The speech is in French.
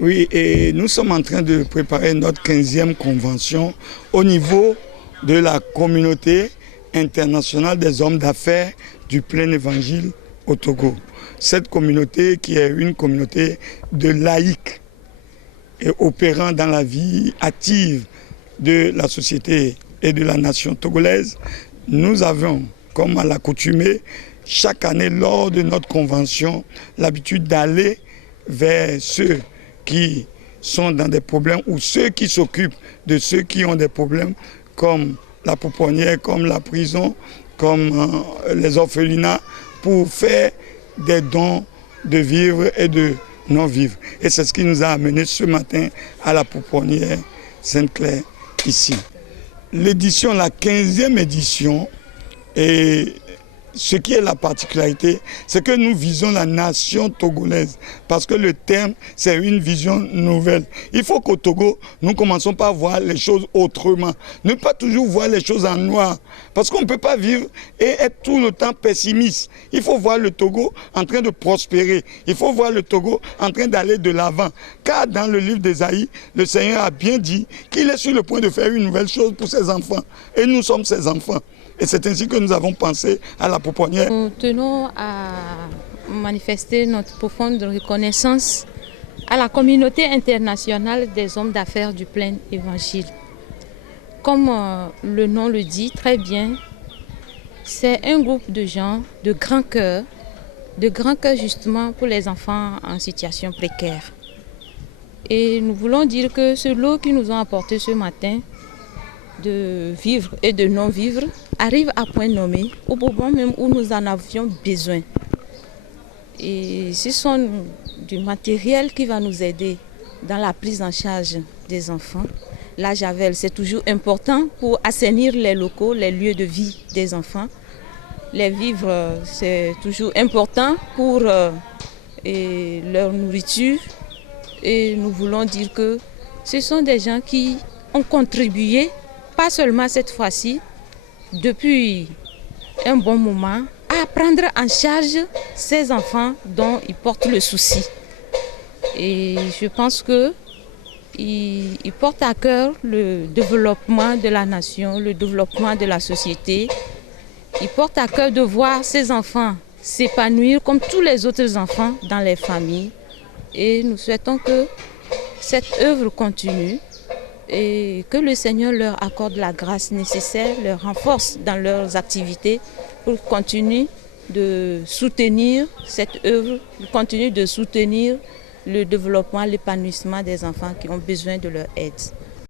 Oui, et nous sommes en train de préparer notre 15e convention au niveau de la communauté internationale des hommes d'affaires du plein évangile au Togo. Cette communauté qui est une communauté de laïcs et opérant dans la vie active de la société et de la nation togolaise, nous avons, comme à l'accoutumée, chaque année lors de notre convention, l'habitude d'aller vers ceux qui sont dans des problèmes ou ceux qui s'occupent de ceux qui ont des problèmes comme la pouponnière, comme la prison, comme les orphelinats, pour faire des dons de vivres et de non-vivre. Et c'est ce qui nous a amené ce matin à la pouponnière Sainte-Claire ici. L'édition, la 15e édition, et ce qui est la particularité, c'est que nous visons la nation togolaise parce que le terme, c'est une vision nouvelle. Il faut qu'au Togo, nous commençons par voir les choses autrement. Ne pas toujours voir les choses en noir parce qu'on ne peut pas vivre et être tout le temps pessimiste. Il faut voir le Togo en train de prospérer. Il faut voir le Togo en train d'aller de l'avant. Car dans le livre d'Ésaïe, le Seigneur a bien dit qu'il est sur le point de faire une nouvelle chose pour ses enfants. Et nous sommes ses enfants. Et c'est ainsi que nous avons pensé à la pouponnière. Nous tenons à manifester notre profonde reconnaissance à la communauté internationale des hommes d'affaires du plein évangile. Comme le nom le dit très bien, c'est un groupe de gens de grand cœur justement pour les enfants en situation précaire. Et nous voulons dire que ce lot qu'ils nous ont apporté ce matin, de vivre et de non-vivre, arrive à point nommé, au moment même où nous en avions besoin. Et ce sont du matériel qui va nous aider dans la prise en charge des enfants. La javel, c'est toujours important pour assainir les locaux, les lieux de vie des enfants. Les vivres, c'est toujours important pour leur nourriture. Et nous voulons dire que ce sont des gens qui ont contribué, pas seulement cette fois-ci, depuis un bon moment, à prendre en charge ces enfants dont ils portent le souci. Et je pense qu'ils portent à cœur le développement de la nation, le développement de la société. Ils portent à cœur de voir ces enfants s'épanouir comme tous les autres enfants dans les familles. Et nous souhaitons que cette œuvre continue et que le Seigneur leur accorde la grâce nécessaire, leur renforce dans leurs activités pour continuer de soutenir cette œuvre, pour continuer de soutenir le développement, l'épanouissement des enfants qui ont besoin de leur aide.